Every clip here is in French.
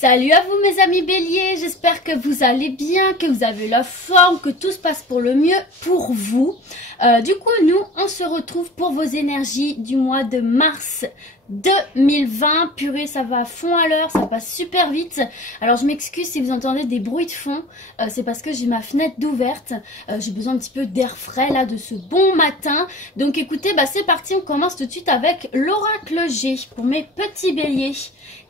Salut à vous mes amis béliers, j'espère que vous allez bien, que vous avez la forme, que tout se passe pour le mieux pour vous. Du coup, nous, on se retrouve pour vos énergies du mois de mars 2020. Purée, ça va à fond à l'heure, ça passe super vite. Alors, je m'excuse si vous entendez des bruits de fond, c'est parce que j'ai ma fenêtre d'ouverte. J'ai besoin un petit peu d'air frais là, de ce bon matin. Donc écoutez, c'est parti, on commence tout de suite avec l'oracle G pour mes petits béliers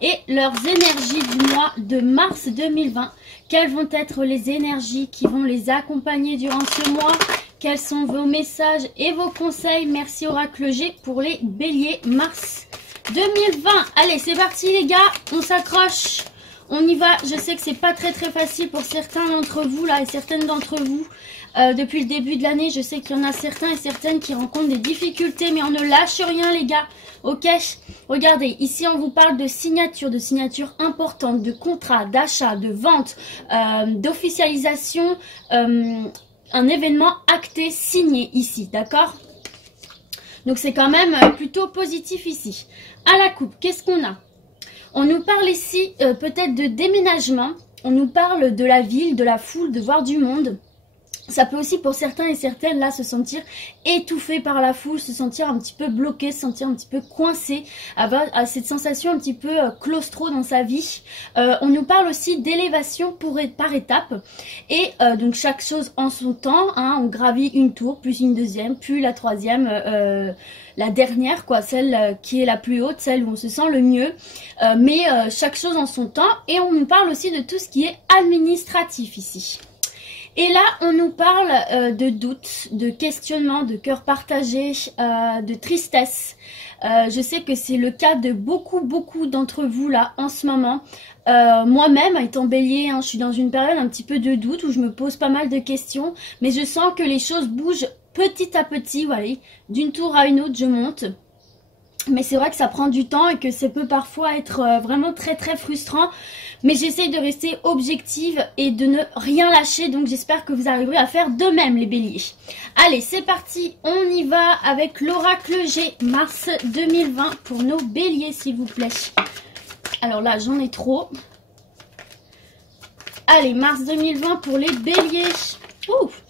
et leurs énergies du mois de mars 2020. Quelles vont être les énergies qui vont les accompagner durant ce mois? Quels sont vos messages et vos conseils? Merci Oracle G pour les béliers mars 2020. Allez, c'est parti les gars, on s'accroche. On y va. Je sais que c'est pas très facile pour certains d'entre vous là et certaines d'entre vous. Depuis le début de l'année, je sais qu'il y en a certains et certaines qui rencontrent des difficultés, mais on ne lâche rien les gars. Ok, regardez, ici on vous parle de signatures importantes, de contrats, d'achats, de ventes, d'officialisation, un événement acté, signé ici, d'accord? Donc c'est quand même plutôt positif ici. À la coupe, qu'est-ce qu'on a? On nous parle ici peut-être de déménagement, on nous parle de la ville, de la foule, de voir du monde. Ça peut aussi pour certains et certaines là se sentir étouffé par la foule, se sentir un petit peu bloqué, se sentir un petit peu coincé, avoir cette sensation un petit peu claustro dans sa vie. On nous parle aussi d'élévation par étapes et donc chaque chose en son temps, hein, on gravit une tour, puis une deuxième, puis la troisième, la dernière quoi, celle qui est la plus haute, celle où on se sent le mieux, mais chaque chose en son temps. Et on nous parle aussi de tout ce qui est administratif ici. Et là, on nous parle de doutes, de questionnements, de cœur partagé, de tristesse. Je sais que c'est le cas de beaucoup d'entre vous là en ce moment. Moi-même, étant bélier, hein, je suis dans une période un petit peu de doute où je me pose pas mal de questions. Mais je sens que les choses bougent petit à petit. Voilà, d'une tour à une autre, je monte. Mais c'est vrai que ça prend du temps et que ça peut parfois être vraiment très frustrant. Mais j'essaye de rester objective et de ne rien lâcher. Donc j'espère que vous arriverez à faire de même les béliers. Allez, c'est parti. On y va avec l'oracle G mars 2020 pour nos béliers s'il vous plaît. Alors là, j'en ai trop. Allez, mars 2020 pour les béliers. Ouf.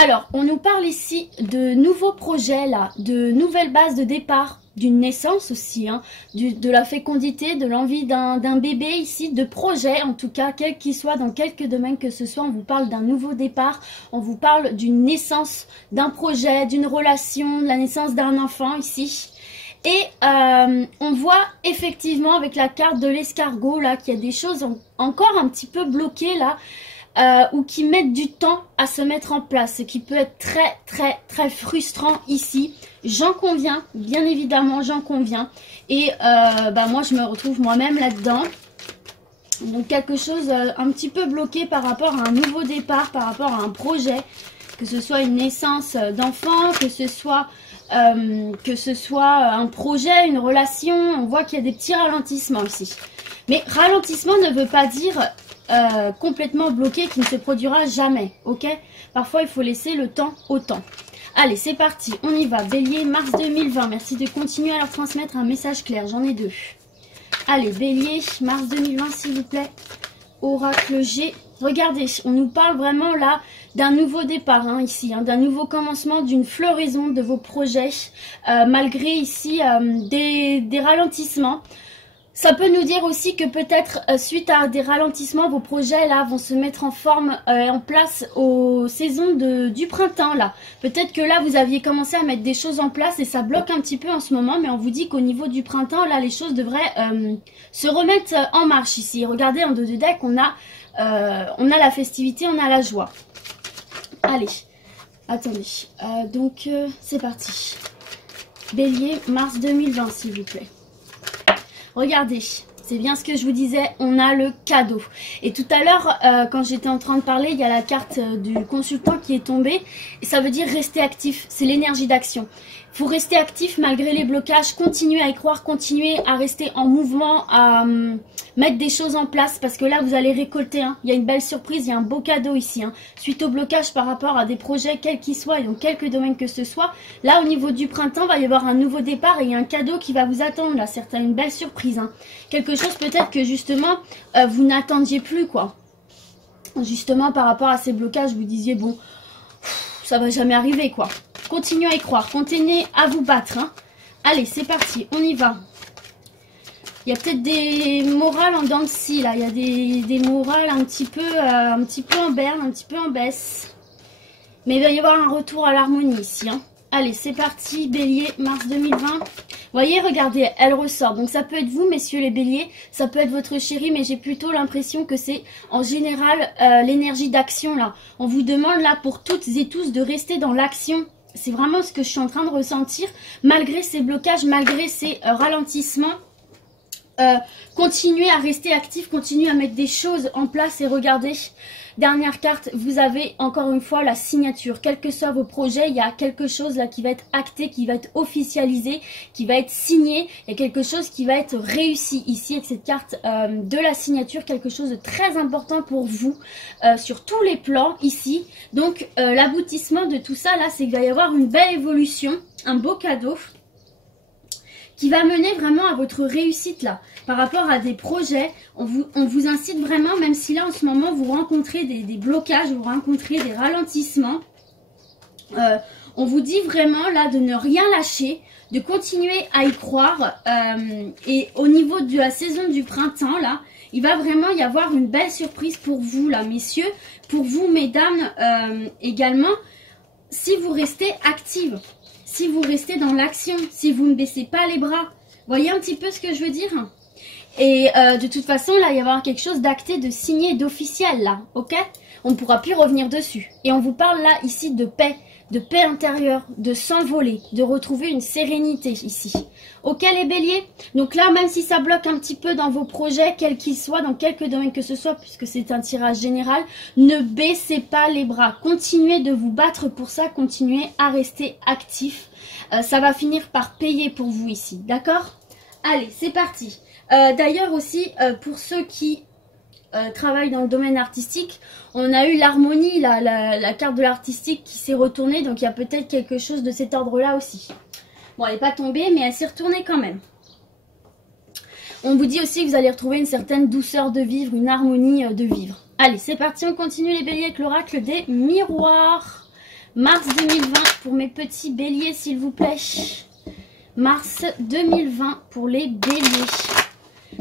Alors, on nous parle ici de nouveaux projets, là, de nouvelles bases de départ, d'une naissance aussi, hein, de la fécondité, de l'envie d'un bébé ici, de projets en tout cas, quel qu'il soit, dans quelque domaine que ce soit. On vous parle d'un nouveau départ, on vous parle d'une naissance, d'un projet, d'une relation, de la naissance d'un enfant ici. Et on voit effectivement avec la carte de l'escargot, là, qu'il y a des choses encore un petit peu bloquées, là, ou qui mettent du temps à se mettre en place, ce qui peut être très frustrant ici. J'en conviens, bien évidemment, j'en conviens. Et moi, je me retrouve moi-même là-dedans. Donc quelque chose un petit peu bloqué par rapport à un nouveau départ, par rapport à un projet, que ce soit une naissance d'enfant, que ce soit un projet, une relation. On voit qu'il y a des petits ralentissements ici. Mais ralentissement ne veut pas dire complètement bloqué qui ne se produira jamais, ok? Parfois il faut laisser le temps au temps. Allez, c'est parti, on y va. Bélier, mars 2020, merci de continuer à leur transmettre un message clair, j'en ai deux. Allez, bélier, mars 2020 s'il vous plaît. Oracle G, regardez, on nous parle vraiment là d'un nouveau départ, hein, ici, hein, d'un nouveau commencement, d'une floraison de vos projets, malgré ici des ralentissements. Ça peut nous dire aussi que peut-être suite à des ralentissements, vos projets là vont se mettre en forme, en place aux saisons du printemps là. Peut-être que là vous aviez commencé à mettre des choses en place et ça bloque un petit peu en ce moment, mais on vous dit qu'au niveau du printemps là les choses devraient se remettre en marche ici. Regardez en dos de deck, on a la festivité, on a la joie. Allez, attendez, c'est parti. Bélier, mars 2020 s'il vous plaît. Regardez, c'est bien ce que je vous disais, on a le cadeau. Et tout à l'heure, quand j'étais en train de parler, il y a la carte du consultant qui est tombée. Et ça veut dire rester actif, c'est l'énergie d'action. Il Faut rester actif malgré les blocages, continuez à y croire, continuez à rester en mouvement, à mettre des choses en place parce que là vous allez récolter, hein. Il y a une belle surprise, il y a un beau cadeau ici, hein. Suite au blocage par rapport à des projets quels qu'ils soient et dans quelques domaines que ce soit, là au niveau du printemps il va y avoir un nouveau départ et il y a un cadeau qui va vous attendre là, certains, une belle surprise, hein. Quelque chose peut-être que justement vous n'attendiez plus quoi. Justement par rapport à ces blocages vous disiez bon ça va jamais arriver quoi. Continuez à y croire, continuez à vous battre, hein. Allez, c'est parti, on y va. Il y a peut-être des morales en dents de scie, là. Il y a des morales un petit peu en berne, un petit peu en baisse. Mais il va y avoir un retour à l'harmonie ici, hein. Allez, c'est parti, Bélier, mars 2020. Vous voyez, regardez, elle ressort. Donc ça peut être vous, messieurs les béliers, ça peut être votre chéri, mais j'ai plutôt l'impression que c'est en général l'énergie d'action, là. On vous demande, là, pour toutes et tous, de rester dans l'action. C'est vraiment ce que je suis en train de ressentir, malgré ces blocages, malgré ces ralentissements. Continuez à rester actif, continuez à mettre des choses en place et regardez. Dernière carte, vous avez encore une fois la signature. Quels que soient vos projets, il y a quelque chose là qui va être acté, qui va être officialisé, qui va être signé. Il y a quelque chose qui va être réussi ici avec cette carte de la signature. Quelque chose de très important pour vous sur tous les plans ici. Donc l'aboutissement de tout ça là, c'est qu'il va y avoir une belle évolution, un beau cadeau qui va mener vraiment à votre réussite là. Par rapport à des projets, on vous incite vraiment, même si là en ce moment vous rencontrez des blocages, vous rencontrez des ralentissements, on vous dit vraiment là de ne rien lâcher, de continuer à y croire. Et au niveau de la saison du printemps là, il va vraiment y avoir une belle surprise pour vous là, messieurs, pour vous mesdames également, si vous restez actives. Si vous restez dans l'action, si vous ne baissez pas les bras, voyez un petit peu ce que je veux dire? Et de toute façon, là, il va y avoir quelque chose d'acté, de signé, d'officiel, là, ok? On ne pourra plus revenir dessus. Et on vous parle là, ici, de paix intérieure, de s'envoler, de retrouver une sérénité ici. Ok les béliers? Donc là, même si ça bloque un petit peu dans vos projets, quels qu'ils soient, dans quelques domaines que ce soit, puisque c'est un tirage général, ne baissez pas les bras. Continuez de vous battre pour ça, continuez à rester actif. Ça va finir par payer pour vous ici, d'accord? Allez, c'est parti. D'ailleurs aussi, pour ceux qui travaillent dans le domaine artistique, on a eu l'harmonie, la carte de l'artistique qui s'est retournée, donc il y a peut-être quelque chose de cet ordre-là aussi. Bon, elle n'est pas tombée, mais elle s'est retournée quand même. On vous dit aussi que vous allez retrouver une certaine douceur de vivre, une harmonie de vivre. Allez, c'est parti, on continue les béliers avec l'oracle des miroirs. Mars 2020 pour mes petits béliers, s'il vous plaît. Mars 2020 pour les béliers.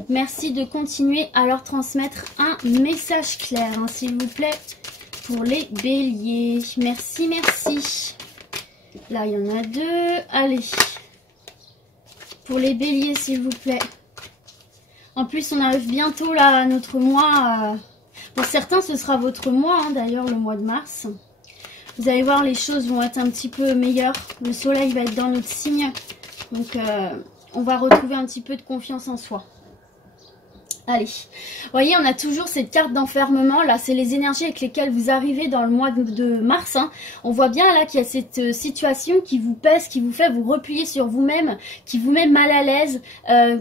Merci de continuer à leur transmettre un message clair, hein, s'il vous plaît, pour les béliers. Merci, merci. Là, il y en a deux. Allez. Pour les béliers, s'il vous plaît. En plus, on arrive bientôt là à notre mois. Pour certains, ce sera votre mois, hein, d'ailleurs, le mois de mars. Vous allez voir, les choses vont être un petit peu meilleures. Le soleil va être dans notre signe. Donc, on va retrouver un petit peu de confiance en soi. Allez, vous voyez, on a toujours cette carte d'enfermement. Là, c'est les énergies avec lesquelles vous arrivez dans le mois de mars. Hein. On voit bien là qu'il y a cette situation qui vous pèse, qui vous fait vous replier sur vous-même, qui vous met mal à l'aise,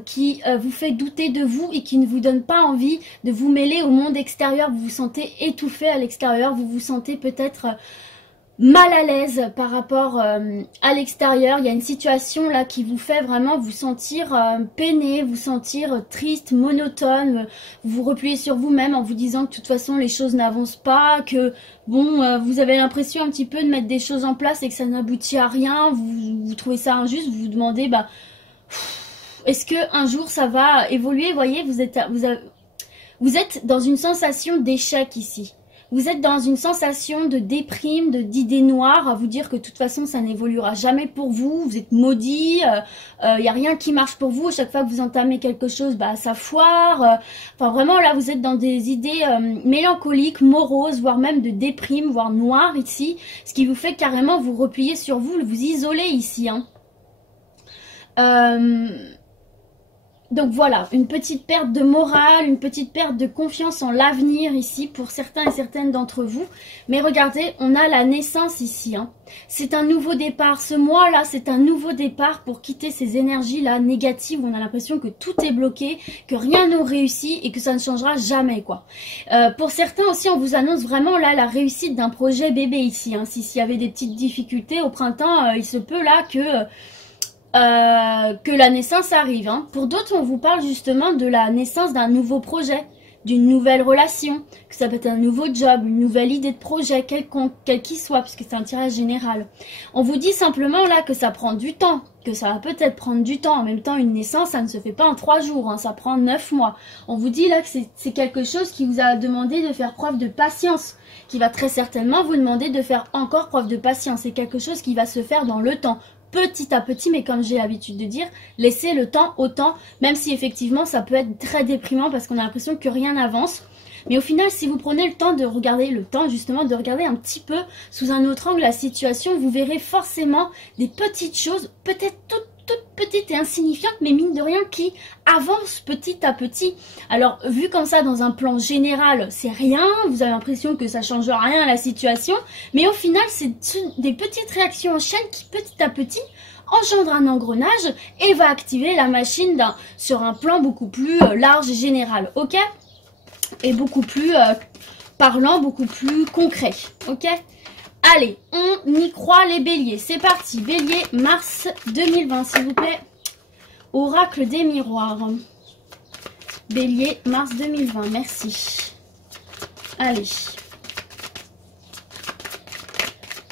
qui vous fait douter de vous et qui ne vous donne pas envie de vous mêler au monde extérieur. Vous vous sentez étouffé à l'extérieur, vous vous sentez peut-être mal à l'aise par rapport à l'extérieur. Il y a une situation là qui vous fait vraiment vous sentir peiné, vous sentir triste, monotone, vous vous repliez sur vous-même en vous disant que de toute façon les choses n'avancent pas, que bon vous avez l'impression un petit peu de mettre des choses en place et que ça n'aboutit à rien, vous trouvez ça injuste, vous vous demandez bah est-ce que un jour ça va évoluer. Vous voyez, vous êtes dans une sensation d'échec ici. Vous êtes dans une sensation de déprime, d'idées noires, à vous dire que de toute façon ça n'évoluera jamais pour vous, vous êtes maudit, il n'y a rien qui marche pour vous, à chaque fois que vous entamez quelque chose, bah ça foire. Enfin vraiment là vous êtes dans des idées mélancoliques, moroses, voire même de déprime, voire noires ici, ce qui vous fait carrément vous replier sur vous, vous isoler ici. Hein. Donc voilà, une petite perte de morale, une petite perte de confiance en l'avenir ici pour certains et certaines d'entre vous. Mais regardez, on a la naissance ici. Hein. C'est un nouveau départ. Ce mois-là, c'est un nouveau départ pour quitter ces énergies-là négatives où on a l'impression que tout est bloqué, que rien ne réussit et que ça ne changera jamais, quoi. Pour certains aussi, on vous annonce vraiment là la réussite d'un projet bébé ici. Hein. S'il y avait des petites difficultés au printemps, il se peut là que la naissance arrive. Hein. Pour d'autres, on vous parle justement de la naissance d'un nouveau projet, d'une nouvelle relation, que ça peut être un nouveau job, une nouvelle idée de projet, quelconque, quel qu'il soit, puisque c'est un tirage général. On vous dit simplement là que ça prend du temps, que ça va peut-être prendre du temps. En même temps, une naissance, ça ne se fait pas en 3 jours, hein, ça prend 9 mois. On vous dit là que c'est quelque chose qui vous a demandé de faire preuve de patience, qui va très certainement vous demander de faire encore preuve de patience. C'est quelque chose qui va se faire dans le temps. Petit à petit, mais comme j'ai l'habitude de dire, laissez le temps au temps, même si effectivement ça peut être très déprimant parce qu'on a l'impression que rien n'avance. Mais au final, si vous prenez le temps de regarder de regarder un petit peu sous un autre angle la situation, vous verrez forcément des petites choses, peut-être toutes petites et insignifiantes, mais mine de rien, qui avancent petit à petit. Alors, vu comme ça, dans un plan général, c'est rien, vous avez l'impression que ça change rien à la situation, mais au final, c'est des petites réactions en chaîne qui, petit à petit, engendrent un engrenage et va activer la machine sur un plan beaucoup plus large et général, ok? Et beaucoup plus parlant, beaucoup plus concret, ok? Allez, on y croit les béliers. C'est parti, bélier, mars 2020, s'il vous plaît. Oracle des miroirs. Bélier, mars 2020, merci. Allez.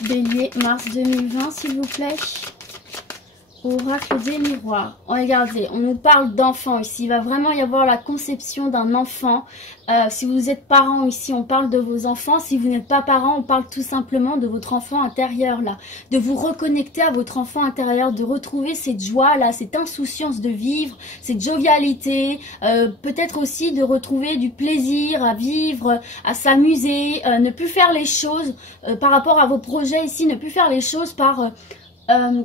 Bélier, mars 2020, s'il vous plaît. Oracle des miroirs. Regardez, on nous parle d'enfant ici. Il va vraiment y avoir la conception d'un enfant. Si vous êtes parent ici, on parle de vos enfants. Si vous n'êtes pas parent, on parle tout simplement de votre enfant intérieur là. De vous reconnecter à votre enfant intérieur, de retrouver cette joie là, cette insouciance de vivre, cette jovialité. Peut-être aussi de retrouver du plaisir à vivre, à s'amuser, ne plus faire les choses par rapport à vos projets ici, ne plus faire les choses par...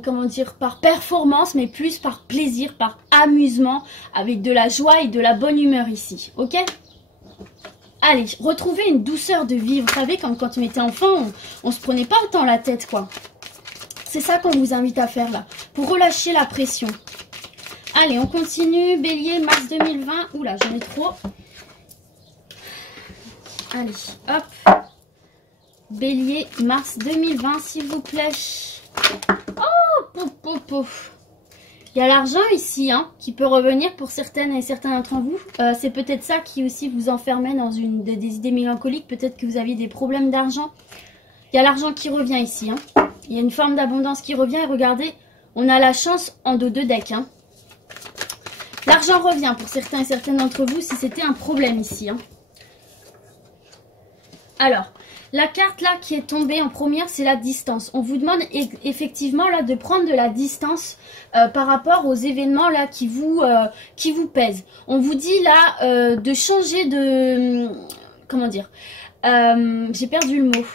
comment dire, par performance, mais plus par plaisir, par amusement, avec de la joie et de la bonne humeur ici, ok? Allez, retrouvez une douceur de vivre. Vous savez, quand on était enfant, on se prenait pas autant la tête, quoi. C'est ça qu'on vous invite à faire là, pour relâcher la pression. Allez, on continue, bélier, mars 2020. Oula, j'en ai trop. Allez, hop. Bélier, mars 2020, s'il vous plaît. Oh, pouf, pouf, pouf. Il y a l'argent ici, hein, qui peut revenir pour certaines et certains d'entre vous. C'est peut-être ça qui aussi vous enfermait dans des idées mélancoliques. Peut-être que vous aviez des problèmes d'argent. Il y a l'argent qui revient ici. Hein. Il y a une forme d'abondance qui revient. Et regardez, on a la chance en dos de deck. Hein. L'argent revient pour certains et certaines d'entre vous si c'était un problème ici. Hein. Alors... la carte là qui est tombée en première, c'est la distance. On vous demande effectivement là de prendre de la distance par rapport aux événements là qui vous pèsent. On vous dit là de changer de... comment dire, j'ai perdu le mot.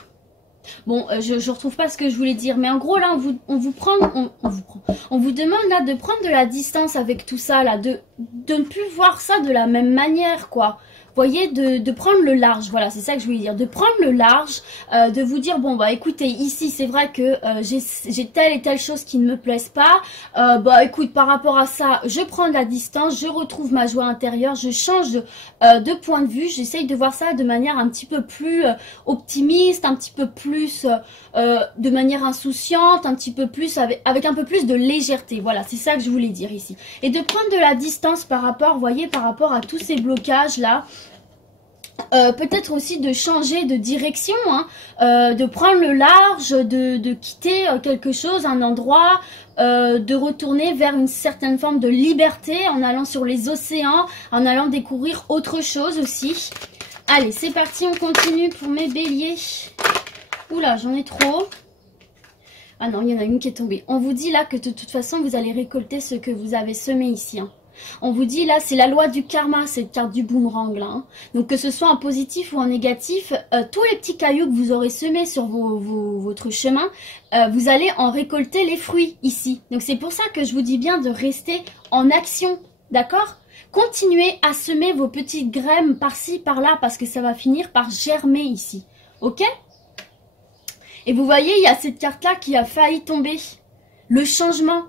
Bon, je retrouve pas ce que je voulais dire, mais en gros là on vous demande là de prendre de la distance avec tout ça là, de ne plus voir ça de la même manière, quoi. Voyez, de prendre le large, voilà, c'est ça que je voulais dire, de prendre le large, de vous dire, bon, bah écoutez, ici, c'est vrai que j'ai telle et telle chose qui ne me plaisent pas, bah écoute, par rapport à ça, je prends de la distance, je retrouve ma joie intérieure, je change de point de vue, j'essaye de voir ça de manière un petit peu plus optimiste, un petit peu plus de manière insouciante, un petit peu plus, avec un peu plus de légèreté, voilà, c'est ça que je voulais dire ici. Et de prendre de la distance par rapport, vous voyez, par rapport à tous ces blocages-là, peut-être aussi de changer de direction, hein, de prendre le large, de quitter quelque chose, un endroit, de retourner vers une certaine forme de liberté en allant sur les océans, en allant découvrir autre chose aussi. Allez, c'est parti, on continue pour mes béliers. Oula, j'en ai trop. Ah non, il y en a une qui est tombée. On vous dit là que de toute façon, vous allez récolter ce que vous avez semé ici, hein. On vous dit là, c'est la loi du karma, cette carte du boomerang là. Hein. Donc que ce soit en positif ou en négatif, tous les petits cailloux que vous aurez semés sur votre chemin, vous allez en récolter les fruits ici. Donc c'est pour ça que je vous dis bien de rester en action, d'accord ? Continuez à semer vos petites graines par-ci, par-là, parce que ça va finir par germer ici. Ok? Et vous voyez, il y a cette carte-là qui a failli tomber. Le changement.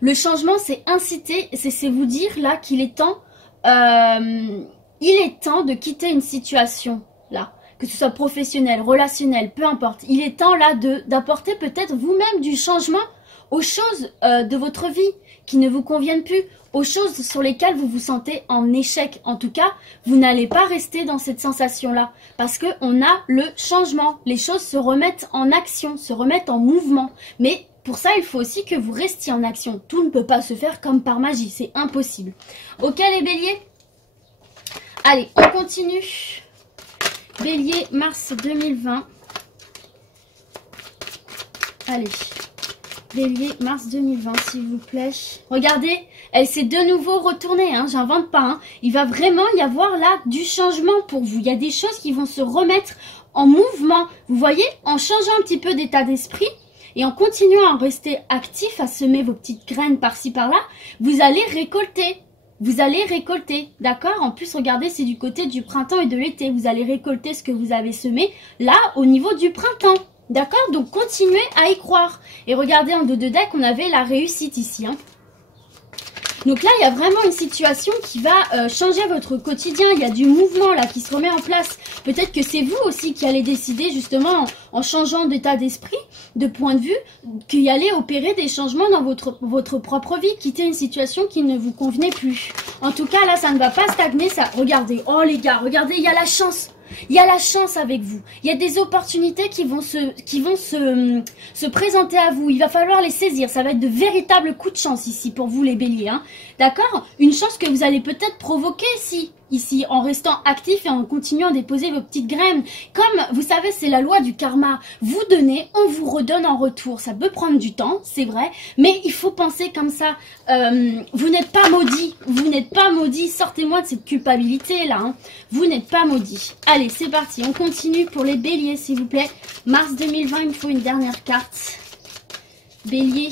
Le changement, c'est inciter, c'est vous dire là qu'il est temps, de quitter une situation là, que ce soit professionnel, relationnel, peu importe. Il est temps là d'apporter peut-être vous-même du changement aux choses de votre vie qui ne vous conviennent plus, aux choses sur lesquelles vous vous sentez en échec. En tout cas, vous n'allez pas rester dans cette sensation-là parce qu'on a le changement. Les choses se remettent en action, se remettent en mouvement. Mais pour ça, il faut aussi que vous restiez en action. Tout ne peut pas se faire comme par magie, c'est impossible. Ok les béliers? Allez, on continue. Bélier, mars 2020. Allez. Bélier, mars 2020, s'il vous plaît. Regardez, elle s'est de nouveau retournée, hein, j'invente pas. Hein. Il va vraiment y avoir là du changement pour vous. Il y a des choses qui vont se remettre en mouvement. Vous voyez, en changeant un petit peu d'état d'esprit et en continuant à rester actif, à semer vos petites graines par-ci par-là, vous allez récolter. Vous allez récolter, d'accord? En plus, regardez, c'est du côté du printemps et de l'été. Vous allez récolter ce que vous avez semé là au niveau du printemps. D'accord? Donc, continuez à y croire. Et regardez, en dos de deck, on avait la réussite ici. Hein. Donc là, il y a vraiment une situation qui va changer votre quotidien. Il y a du mouvement là qui se remet en place. Peut-être que c'est vous aussi qui allez décider justement en changeant d'état d'esprit, de point de vue, qu'il allez opérer des changements dans votre propre vie. Quitter une situation qui ne vous convenait plus. En tout cas, là, ça ne va pas stagner. Ça. Regardez, oh les gars, regardez, il y a la chance. Il y a la chance avec vous. Il y a des opportunités qui vont se présenter à vous. Il va falloir les saisir. Ça va être de véritables coups de chance ici pour vous les béliers. Hein. D'accord? Une chance que vous allez peut-être provoquer ici en restant actif et en continuant à déposer vos petites graines. Comme vous savez, c'est la loi du karma. Vous donnez, on vous redonne en retour. Ça peut prendre du temps, c'est vrai, mais il faut penser comme ça. Vous n'êtes pas maudit. Vous n'êtes pas maudit. Sortez-moi de cette culpabilité là. Hein. Vous n'êtes pas maudit. Allez, c'est parti. On continue pour les béliers, s'il vous plaît. Mars 2020, il me faut une dernière carte. Bélier.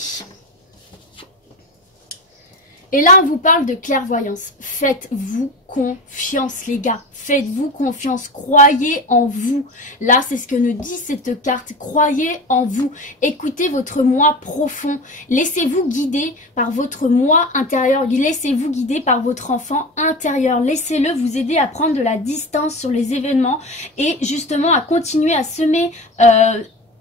Et là, on vous parle de clairvoyance. Faites-vous confiance, les gars. Faites-vous confiance. Croyez en vous. Là, c'est ce que nous dit cette carte. Croyez en vous. Écoutez votre moi profond. Laissez-vous guider par votre moi intérieur. Laissez-vous guider par votre enfant intérieur. Laissez-le vous aider à prendre de la distance sur les événements et justement à continuer à semer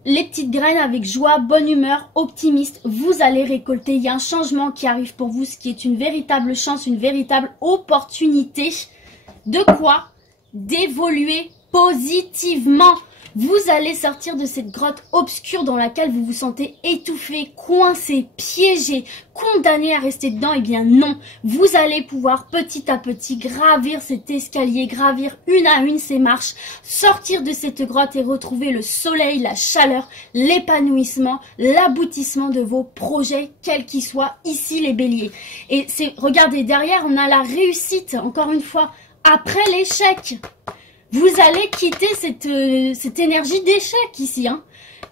les petites graines avec joie, bonne humeur, optimiste. Vous allez récolter. Il y a un changement qui arrive pour vous, ce qui est une véritable chance, une véritable opportunité. De quoi? D'évoluer positivement. Vous allez sortir de cette grotte obscure dans laquelle vous vous sentez étouffé, coincé, piégé, condamné à rester dedans. Eh bien non, vous allez pouvoir petit à petit gravir cet escalier, gravir une à une ces marches, sortir de cette grotte et retrouver le soleil, la chaleur, l'épanouissement, l'aboutissement de vos projets, quels qu'ils soient, ici les béliers. Et c'est, regardez, derrière on a la réussite, encore une fois, après l'échec. Vous allez quitter cette énergie d'échec ici. Hein.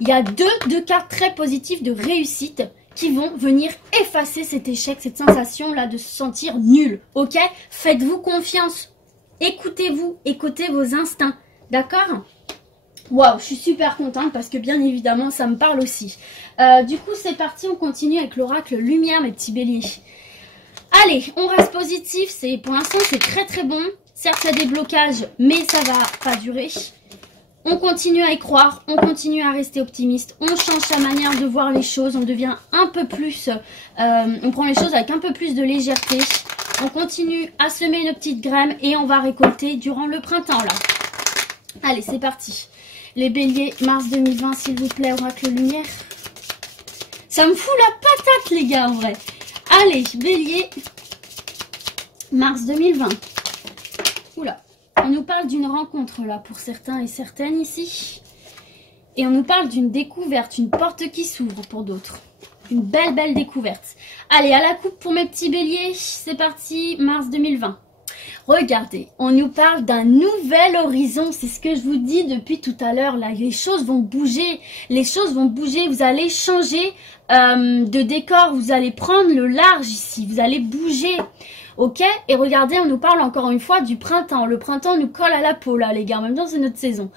Il y a deux cartes très positives de réussite qui vont venir effacer cet échec, cette sensation-là de se sentir nul. Ok? Faites-vous confiance. Écoutez-vous, écoutez vos instincts. D'accord? Waouh, je suis super contente parce que bien évidemment, ça me parle aussi. Du coup, c'est parti, on continue avec l'oracle lumière, mes petits béliers. Allez, on reste positif. Pour l'instant, c'est très très bon. Certes, il y a des blocages, mais ça va pas durer. On continue à y croire, on continue à rester optimiste, on change sa manière de voir les choses, on devient un peu plus, on prend les choses avec un peu plus de légèreté. On continue à semer nos petites graines et on va récolter durant le printemps là. Allez, c'est parti. Les béliers, mars 2020, s'il vous plaît, oracle lumière. Ça me fout la patate les gars en vrai. Allez, bélier, mars 2020. Oula, on nous parle d'une rencontre là pour certains et certaines ici. Et on nous parle d'une découverte, une porte qui s'ouvre pour d'autres. Une belle découverte. Allez, à la coupe pour mes petits béliers. C'est parti, mars 2020. Regardez, on nous parle d'un nouvel horizon. C'est ce que je vous dis depuis tout à l'heure. Là, les choses vont bouger. Les choses vont bouger. Vous allez changer de décor. Vous allez prendre le large ici. Vous allez bouger. ok? Et regardez, on nous parle encore une fois du printemps. Le printemps nous colle à la peau là, les gars. En même temps, c'est notre saison.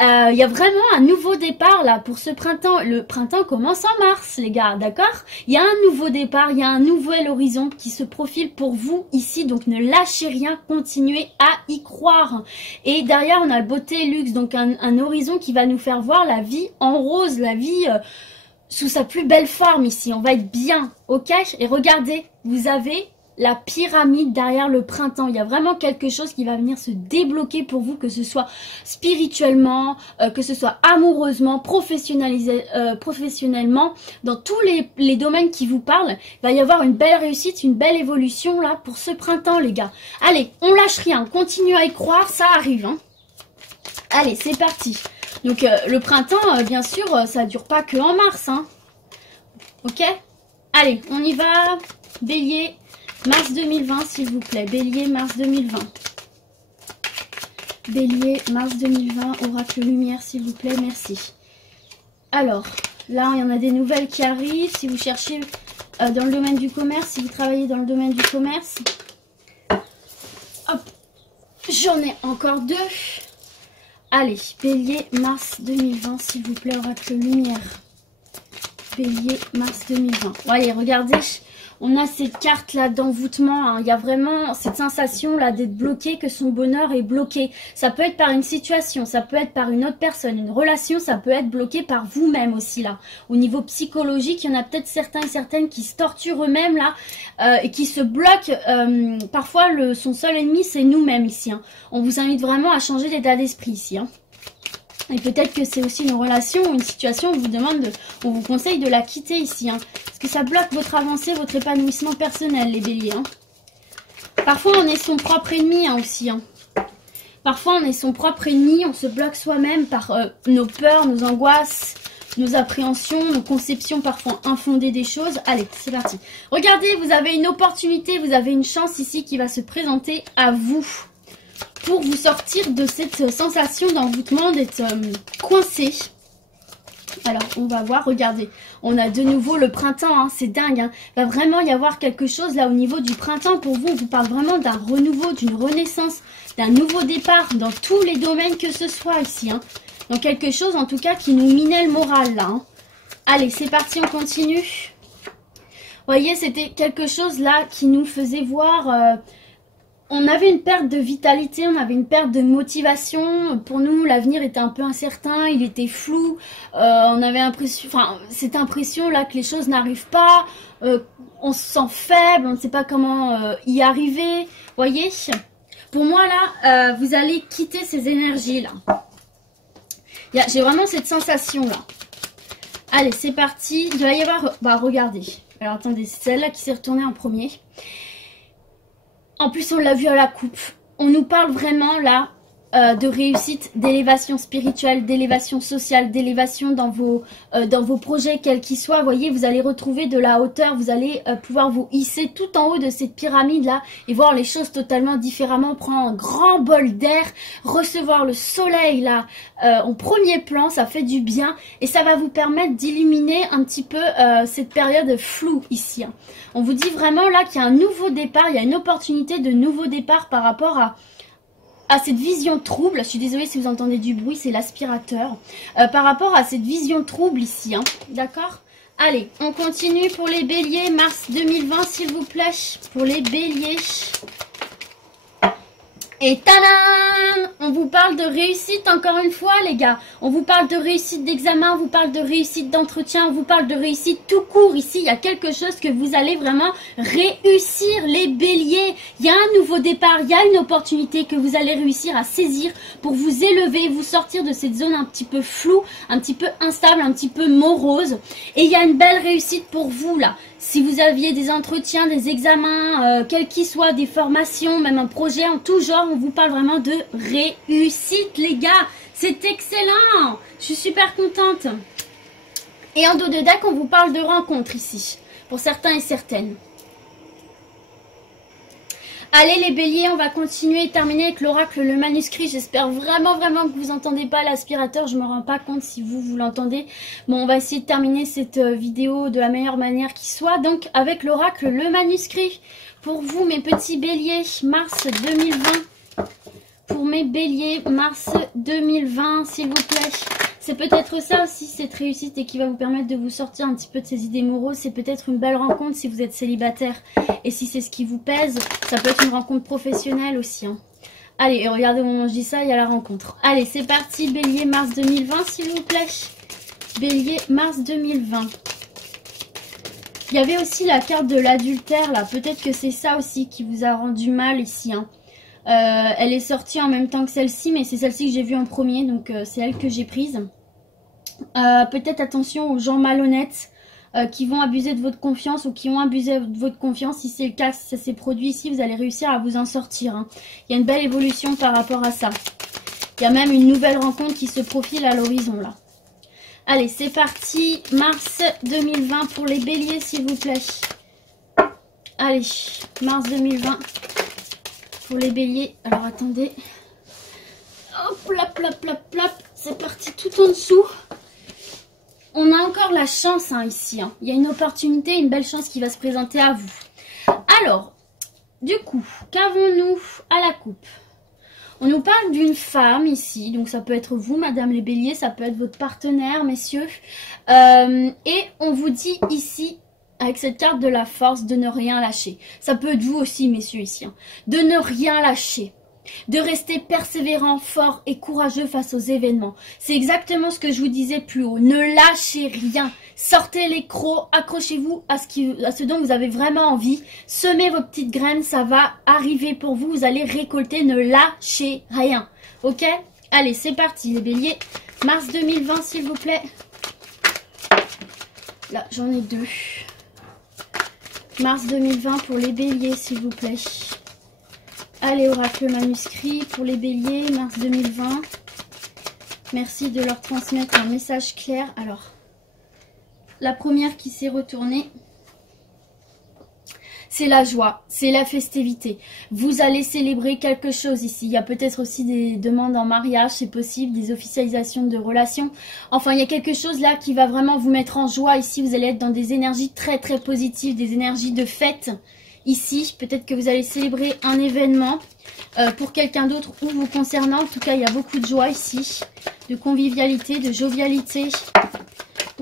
Il y a vraiment un nouveau départ là pour ce printemps. Le printemps commence en mars, les gars, d'accord? Il y a un nouveau départ, il y a un nouvel horizon qui se profile pour vous ici. Donc ne lâchez rien, continuez à y croire. Et derrière, on a le beauté luxe, donc un horizon qui va nous faire voir la vie en rose, la vie sous sa plus belle forme ici. On va être bien, ok? Et regardez, vous avez la pyramide derrière le printemps. Il y a vraiment quelque chose qui va venir se débloquer pour vous, que ce soit spirituellement, que ce soit amoureusement, professionnellement, dans tous les domaines qui vous parlent. Il va y avoir une belle réussite, une belle évolution là pour ce printemps, les gars. Allez, on lâche rien, on continue à y croire, ça arrive, hein. Allez, c'est parti. Donc le printemps, bien sûr, ça dure pas que en mars, hein. Ok? Allez, on y va. Bélier, mars 2020, s'il vous plaît. Bélier, mars 2020. Bélier, mars 2020, oracle lumière, s'il vous plaît, merci. Alors, là, il y en a des nouvelles qui arrivent. Si vous cherchez dans le domaine du commerce, si vous travaillez dans le domaine du commerce. Hop, j'en ai encore deux. Allez, Bélier, mars 2020, s'il vous plaît, oracle lumière. Bélier, mars 2020. Bon, allez, regardez, on a cette carte là d'envoûtement, hein. Il y a vraiment cette sensation là d'être bloqué, que son bonheur est bloqué. Ça peut être par une situation, ça peut être par une autre personne, une relation, ça peut être bloqué par vous-même aussi là. Au niveau psychologique, il y en a peut-être certains et certaines qui se torturent eux-mêmes là et qui se bloquent. Parfois, son seul ennemi, c'est nous-mêmes ici, hein. On vous invite vraiment à changer d'état d'esprit ici, hein. Et peut-être que c'est aussi une relation ou une situation, on vous conseille de la quitter ici, hein. Parce que ça bloque votre avancée, votre épanouissement personnel, les béliers, hein. Parfois, on est son propre ennemi, hein, aussi, hein. Parfois, on est son propre ennemi, on se bloque soi-même par nos peurs, nos angoisses, nos appréhensions, nos conceptions parfois infondées des choses. Allez, c'est parti. Regardez, vous avez une opportunité, vous avez une chance ici qui va se présenter à vous. Pour vous sortir de cette sensation d'envoûtement, d'être coincé. Alors, on va voir, regardez, on a de nouveau le printemps, hein, c'est dingue, hein. Il va vraiment y avoir quelque chose là au niveau du printemps pour vous. On vous parle vraiment d'un renouveau, d'une renaissance, d'un nouveau départ dans tous les domaines que ce soit ici, hein. Donc quelque chose en tout cas qui nous minait le moral là, hein. Allez, c'est parti, on continue. Vous voyez, c'était quelque chose là qui nous faisait voir... on avait une perte de vitalité, on avait une perte de motivation. Pour nous, l'avenir était un peu incertain, il était flou. On avait cette impression là que les choses n'arrivent pas. On se sent faible, on ne sait pas comment y arriver. Vous voyez, pour moi là, vous allez quitter ces énergies là. J'ai vraiment cette sensation là. Allez, c'est parti. Il va y avoir... Bah, regardez. Alors, attendez, c'est celle-là qui s'est retournée en premier. En plus, on l'a vu à la coupe. On nous parle vraiment là de réussite, d'élévation spirituelle, d'élévation sociale, d'élévation dans vos projets, quels qu'ils soient. Vous voyez, vous allez retrouver de la hauteur, vous allez pouvoir vous hisser tout en haut de cette pyramide-là et voir les choses totalement différemment. Prendre un grand bol d'air, recevoir le soleil là en premier plan, ça fait du bien et ça va vous permettre d'illuminer un petit peu cette période floue ici, hein. On vous dit vraiment là qu'il y a un nouveau départ, il y a une opportunité de nouveau départ par rapport à cette vision trouble. Je suis désolée si vous entendez du bruit, c'est l'aspirateur. Par rapport à cette vision trouble ici, hein. D'accord? Allez, on continue pour les béliers, mars 2020 s'il vous plaît. Pour les béliers. Et tadam! On vous parle de réussite encore une fois les gars. On vous parle de réussite d'examen, on vous parle de réussite d'entretien, on vous parle de réussite tout court. Ici, il y a quelque chose que vous allez vraiment réussir les béliers. Il y a un nouveau départ, il y a une opportunité que vous allez réussir à saisir pour vous élever, vous sortir de cette zone un petit peu floue, un petit peu instable, un petit peu morose. Et il y a une belle réussite pour vous là. Si vous aviez des entretiens, des examens, quels qu'ils soient, des formations, même un projet en tout genre, on vous parle vraiment de réussite, les gars. C'est excellent. Je suis super contente. Et en dos de deck, on vous parle de rencontres ici, pour certains et certaines. Allez les béliers, on va continuer et terminer avec l'oracle, le manuscrit. J'espère vraiment que vous entendez pas l'aspirateur. Je me rends pas compte si vous l'entendez. Bon, on va essayer de terminer cette vidéo de la meilleure manière qui soit. Donc avec l'oracle, le manuscrit. Pour vous mes petits béliers, mars 2020. Pour mes béliers, mars 2020, s'il vous plaît. C'est peut-être ça aussi, cette réussite, et qui va vous permettre de vous sortir un petit peu de ces idées moroses. C'est peut-être une belle rencontre si vous êtes célibataire. Et si c'est ce qui vous pèse, ça peut être une rencontre professionnelle aussi. Hein. Allez, regardez au moment où je dis ça, il y a la rencontre. Allez, c'est parti, bélier, mars 2020, s'il vous plaît. Bélier, mars 2020. Il y avait aussi la carte de l'adultère, là. Peut-être que c'est ça aussi qui vous a rendu mal ici, hein. Elle est sortie en même temps que celle-ci, mais c'est celle-ci que j'ai vue en premier, donc c'est elle que j'ai prise. Peut-être attention aux gens malhonnêtes qui vont abuser de votre confiance ou qui ont abusé de votre confiance. Si c'est le cas, si ça s'est produit ici, vous allez réussir à vous en sortir. Hein. Il y a une belle évolution par rapport à ça. Il y a même une nouvelle rencontre qui se profile à l'horizon là. Allez, c'est parti. Mars 2020 pour les béliers, s'il vous plaît. Allez, mars 2020. Pour les béliers, alors attendez, hop, plap, plap, plap, plap, c'est parti tout en dessous. On a encore la chance hein, ici, hein. Il y a une opportunité, une belle chance qui va se présenter à vous. Alors, du coup, qu'avons-nous à la coupe? On nous parle d'une femme ici, donc ça peut être vous, madame les béliers, ça peut être votre partenaire, messieurs. Et on vous dit ici, avec cette carte de la force, de ne rien lâcher. Ça peut être vous aussi, messieurs, ici. Hein. De ne rien lâcher. De rester persévérant, fort et courageux face aux événements. C'est exactement ce que je vous disais plus haut. Ne lâchez rien. Sortez les crocs, accrochez-vous à ce dont vous avez vraiment envie. Semez vos petites graines, ça va arriver pour vous. Vous allez récolter, ne lâchez rien. Ok? Allez, c'est parti, les béliers. Mars 2020, s'il vous plaît. Là, j'en ai deux. Mars 2020 pour les béliers, s'il vous plaît. Allez, oracle manuscrit pour les béliers, mars 2020. Merci de leur transmettre un message clair. Alors, la première qui s'est retournée, c'est la joie, c'est la festivité. Vous allez célébrer quelque chose ici. Il y a peut-être aussi des demandes en mariage, c'est possible, des officialisations de relations. Enfin, il y a quelque chose là qui va vraiment vous mettre en joie ici. Vous allez être dans des énergies très positives, des énergies de fête. Ici, peut-être que vous allez célébrer un événement pour quelqu'un d'autre ou vous concernant. En tout cas, il y a beaucoup de joie ici, de convivialité, de jovialité.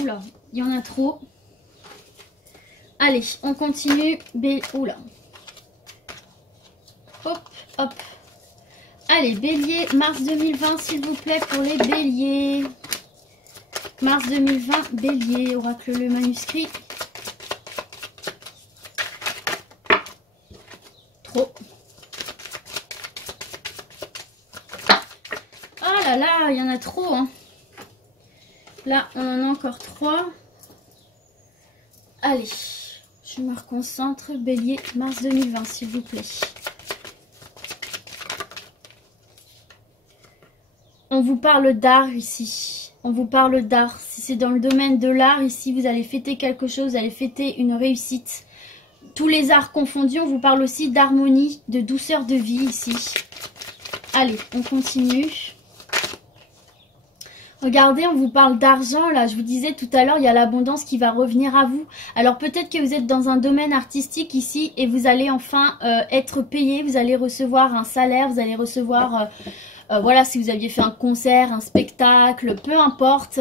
Oula, il y en a trop. Allez, on continue. Oula. Hop, hop. Allez, bélier, mars 2020, s'il vous plaît, pour les béliers. Mars 2020, bélier, oracle le manuscrit. Trop. Oh là là, il y en a trop. Hein. Là, on en a encore 3. Allez. Je me reconcentre, bélier, mars 2020, s'il vous plaît. On vous parle d'art ici. On vous parle d'art. Si c'est dans le domaine de l'art, ici, vous allez fêter quelque chose, vous allez fêter une réussite. Tous les arts confondus, on vous parle aussi d'harmonie, de douceur de vie ici. Allez, on continue. Regardez, on vous parle d'argent, là, je vous disais tout à l'heure, il y a l'abondance qui va revenir à vous. Alors peut-être que vous êtes dans un domaine artistique ici et vous allez enfin être payé, vous allez recevoir un salaire, vous allez recevoir, voilà, si vous aviez fait un concert, un spectacle, peu importe,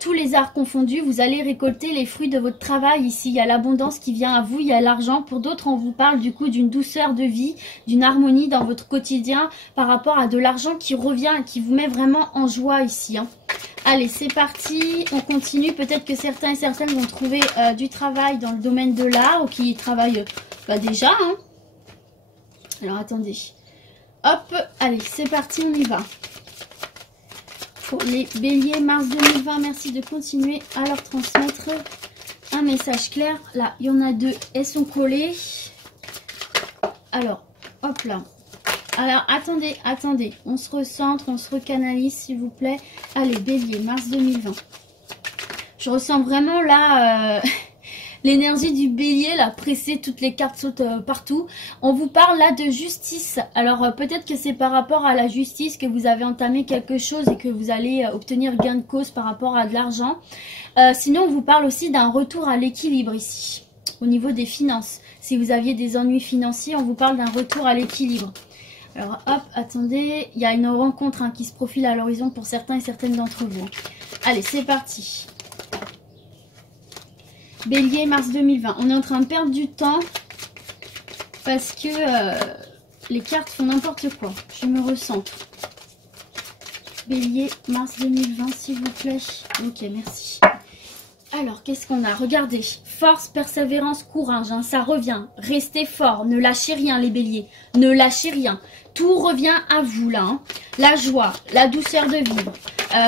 tous les arts confondus, vous allez récolter les fruits de votre travail ici. Il y a l'abondance qui vient à vous, il y a l'argent. Pour d'autres, on vous parle du coup d'une douceur de vie, d'une harmonie dans votre quotidien par rapport à de l'argent qui revient et qui vous met vraiment en joie ici. Hein. Allez, c'est parti, on continue. Peut-être que certains et certaines vont trouver du travail dans le domaine de l'art ou qui travaillent déjà. Hein. Alors, attendez. Hop, allez, c'est parti, on y va. Pour les béliers, mars 2020, merci de continuer à leur transmettre un message clair. Là, il y en a 2, elles sont collées. Alors, hop là. Alors, attendez, on se recentre, on se recanalise, s'il vous plaît. Allez, bélier, mars 2020. Je ressens vraiment là l'énergie du bélier, là, pressé, toutes les cartes sautent partout. On vous parle là de justice. Alors peut-être que c'est par rapport à la justice que vous avez entamé quelque chose et que vous allez obtenir gain de cause par rapport à de l'argent. Sinon, on vous parle aussi d'un retour à l'équilibre ici, au niveau des finances. Si vous aviez des ennuis financiers, on vous parle d'un retour à l'équilibre. Alors hop, attendez, il y a une rencontre qui se profile à l'horizon pour certains et certaines d'entre vous. Allez, c'est parti. Bélier, mars 2020. On est en train de perdre du temps parce que les cartes font n'importe quoi. Je me recentre. Bélier, mars 2020, s'il vous plaît. Ok, merci. Alors, qu'est-ce qu'on a? Regardez, force, persévérance, courage, ça revient. Restez fort, ne lâchez rien les béliers, ne lâchez rien. Tout revient à vous là. La joie, la douceur de vivre,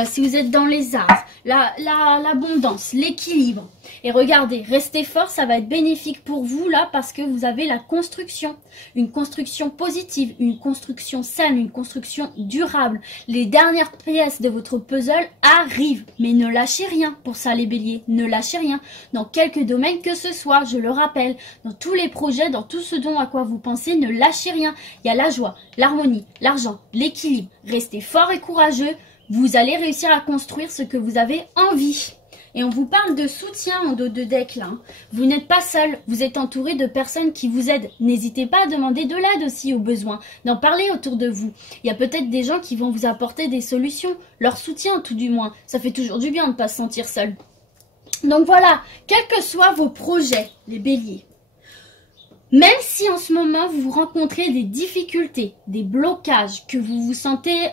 si vous êtes dans les arts, l'abondance, l'équilibre. Et regardez, restez fort, ça va être bénéfique pour vous là parce que vous avez la construction. Une construction positive, une construction saine, une construction durable. Les dernières pièces de votre puzzle arrivent. Mais ne lâchez rien pour ça les béliers, ne lâchez rien. Dans quelques domaines que ce soit, je le rappelle, dans tous les projets, dans tout ce dont à quoi vous pensez, ne lâchez rien. Il y a la joie, l'harmonie, l'argent, l'équilibre. Restez fort et courageux, vous allez réussir à construire ce que vous avez envie. Et on vous parle de soutien en dos de deck là. Vous n'êtes pas seul, vous êtes entouré de personnes qui vous aident. N'hésitez pas à demander de l'aide aussi au besoin, d'en parler autour de vous. Il y a peut-être des gens qui vont vous apporter des solutions, leur soutien tout du moins. Ça fait toujours du bien de ne pas se sentir seul. Donc voilà, quels que soient vos projets, les béliers, même si en ce moment vous rencontrez des difficultés, des blocages, que vous vous sentez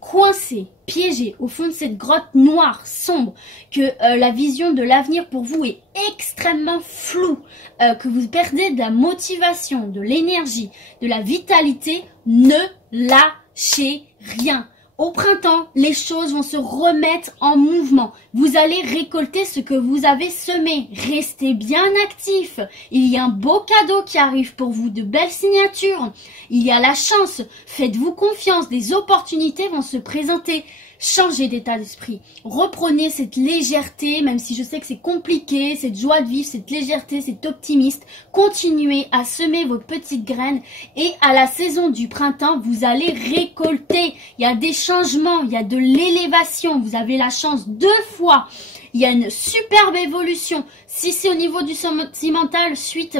coincé, piégé au fond de cette grotte noire, sombre, que la vision de l'avenir pour vous est extrêmement floue, que vous perdez de la motivation, de l'énergie, de la vitalité, ne lâchez rien. Au printemps, les choses vont se remettre en mouvement. Vous allez récolter ce que vous avez semé. Restez bien actifs. Il y a un beau cadeau qui arrive pour vous, de belles signatures. Il y a la chance. Faites-vous confiance. Des opportunités vont se présenter. Changez d'état d'esprit. Reprenez cette légèreté, même si je sais que c'est compliqué, cette joie de vivre, cette légèreté, cet optimiste. Continuez à semer vos petites graines et à la saison du printemps, vous allez récolter. Il y a des changements, il y a de l'élévation. Vous avez la chance 2 fois. Il y a une superbe évolution. Si c'est au niveau du sentimental, suite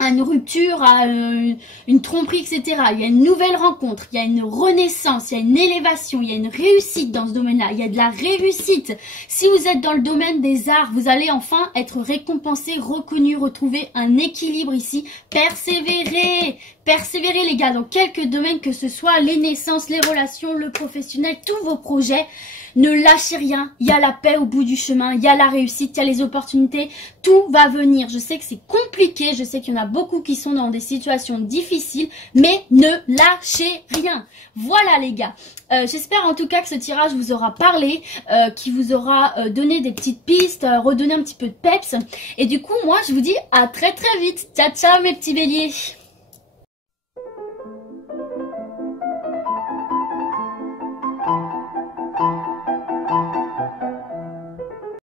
à une rupture, à une tromperie, etc. Il y a une nouvelle rencontre, il y a une renaissance, il y a une élévation, il y a une réussite dans ce domaine-là, il y a de la réussite. Si vous êtes dans le domaine des arts, vous allez enfin être récompensé, reconnu, retrouver un équilibre ici. Persévérez, persévérez les gars, dans quelques domaines que ce soit, les naissances, les relations, le professionnel, tous vos projets. Ne lâchez rien, il y a la paix au bout du chemin, il y a la réussite, il y a les opportunités, tout va venir. Je sais que c'est compliqué, je sais qu'il y en a beaucoup qui sont dans des situations difficiles, mais ne lâchez rien. Voilà les gars, j'espère en tout cas que ce tirage vous aura parlé, qui vous aura donné des petites pistes, redonné un petit peu de peps. Et du coup, moi je vous dis à très très vite. Ciao ciao mes petits béliers.